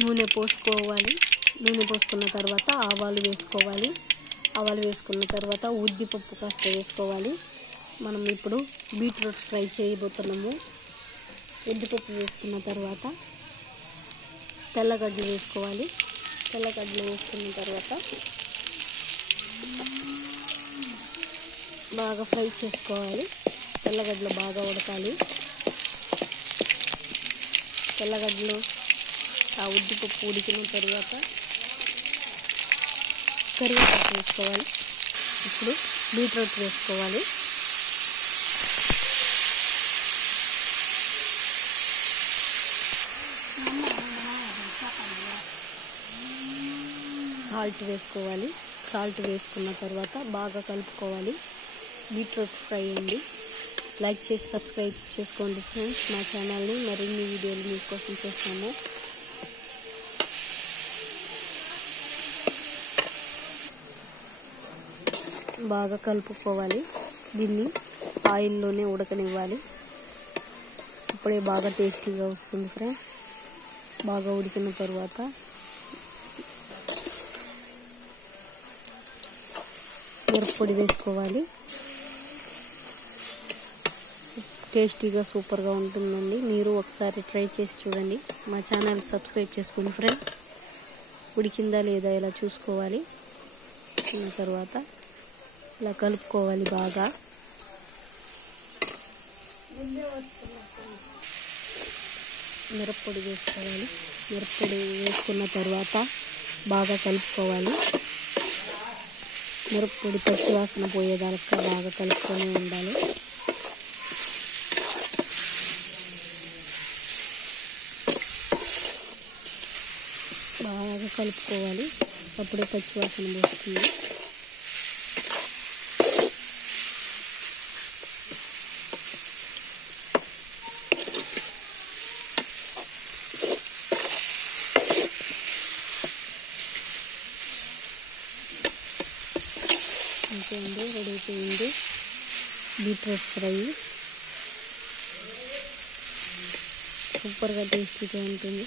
నూనె పోసుకోవాలి. నూనె పోసుకున్న తర్వాత ఆవాలు వేసుకోవాలి. ఆవాలు వేసుకున్న తర్వాత ఉద్దిపప్పు కాస్త వేసుకోవాలి. మనం ఇప్పుడు బీట్రూట్ ఫ్రై చేయబోతున్నాము. ఉద్దిపప్పు వేసుకున్న తర్వాత తెల్లగడ్డలు వేసుకోవాలి. తెల్లగడ్డలు వేసుకున్న తర్వాత బాగా ఫ్రై చేసుకోవాలి. తెల్లగడ్డలు బాగా ఉడకాలి. తెల్లగడ్డలు ఆ ఉద్దిపప్పు ఉడికిన తర్వాత కరివేపాకు వేసుకోవాలి. ఇప్పుడు బీట్రూట్ వేసుకోవాలి. సాల్ట్ వేసుకోవాలి. సాల్ట్ వేసుకున్న తర్వాత బాగా కలుపుకోవాలి. బీట్రూట్ ఫ్రై అండి. లైక్ చేసి సబ్స్క్రైబ్ చేసుకోండి ఫ్రెండ్స్. మా ఛానల్ని మరిన్ని వీడియోలు మీకోసం చేస్తాము. బాగా కలుపుకోవాలి. దీన్ని ఆయిల్లోనే ఉడకనివ్వాలి. ఇప్పుడే బాగా టేస్టీగా వస్తుంది ఫ్రెండ్స్. బాగా ఉడికిన తర్వాత మిరప్పొడి వేసుకోవాలి. టేస్టీగా సూపర్గా ఉంటుందండి. మీరు ఒకసారి ట్రై చేసి చూడండి. మా ఛానల్ సబ్స్క్రైబ్ చేసుకోండి ఫ్రెండ్స్. ఉడికిందా లేదా ఇలా చూసుకోవాలి. ఉన్న తర్వాత ఇలా కలుపుకోవాలి. బాగా మిరప్పొడి వేసుకోవాలి. మిరప్పొడి వేసుకున్న తర్వాత బాగా కలుపుకోవాలి. మిరప్పొడి పచ్చి వాసన పోయేదాకా బాగా కలుపుకొని ఉండాలి. బాగా కలుపుకోవాలి. అప్పుడే పచ్చి వాసన పోస్తుంది. అంతే అండి, రెడీ అయిపోయింది బీట్రూట్ ఫ్రై. సూపర్గా టేస్టీగా ఉంటుంది.